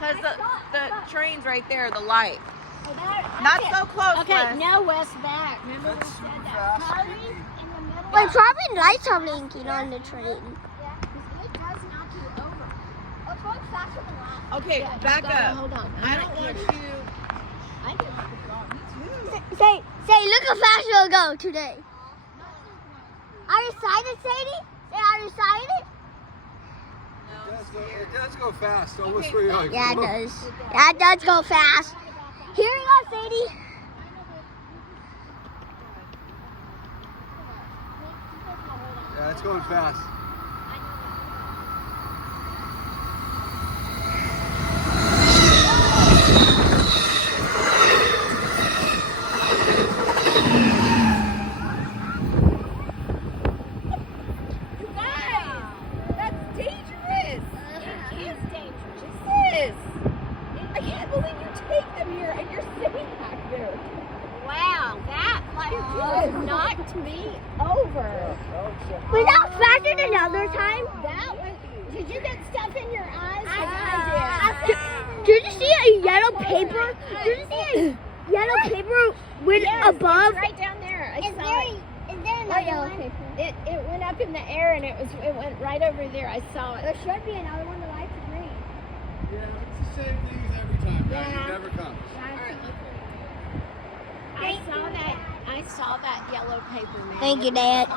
Because the train's right there, the light. Oh, Not so close, Okay, Wes. now Wes back. Remember we said that. Fast. Hurry in the middle. Wait, probably lights are blinking on the train. Yeah, because it does knock you over. Oh, it's going faster than last. Okay, Yeah, back up. Hold on. I don't want you. I think I could go. Me too. Say, look how fast you'll go today. Are you excited, Sadie? Say, are you excited? It does go fast. Almost where you're like, Yeah, it whoa. does. Yeah, it does go fast. Here you go, Sadie. Yeah, it's going fast. That's dangerous. It is dangerous. It is. I can't believe you take them here and you're sitting back there. Wow, that like knocked me over. Was that faster than other time? That was. Did you get stuff in your eyes? Did you see a yellow paper? Did you see a yellow paper with above? It's right down there. I Is saw there, it. is there Oh, another yeah, one? It went up in the air and it went right over there. I saw it. There should be another one. The lights are green. Yeah, it's the same things every time, guys. Yeah. It never comes. I saw that yellow paper man. Thank you, Dad.